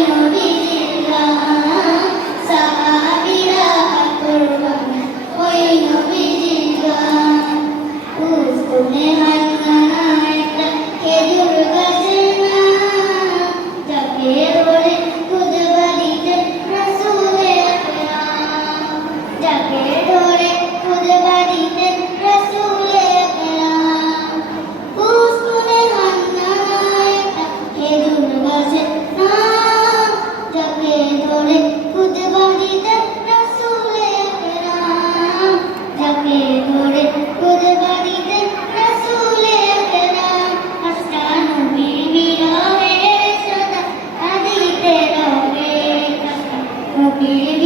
নবীজির গান সাহাবীরা কুরবান ওই নবীজির গান উস্কুনে হান্নানা একটা খেজুর গাছের নাম যাকে ধরে খুদবা দিতেন রাসূলে আকরাম যাকে ধরে খুদবা দিতেন রাসূলে আকরাম উস্কুনে হান্নানা একটা খেজুর গাছের নাম যাকে ধরে খুদবা দিতেন রাসূলে আকরাম যাকে ধরে খুদবা দিতেন রাসূলে আকরাম আশকা নবীর বিরহে সদা কাঁদিতে রবে নবীর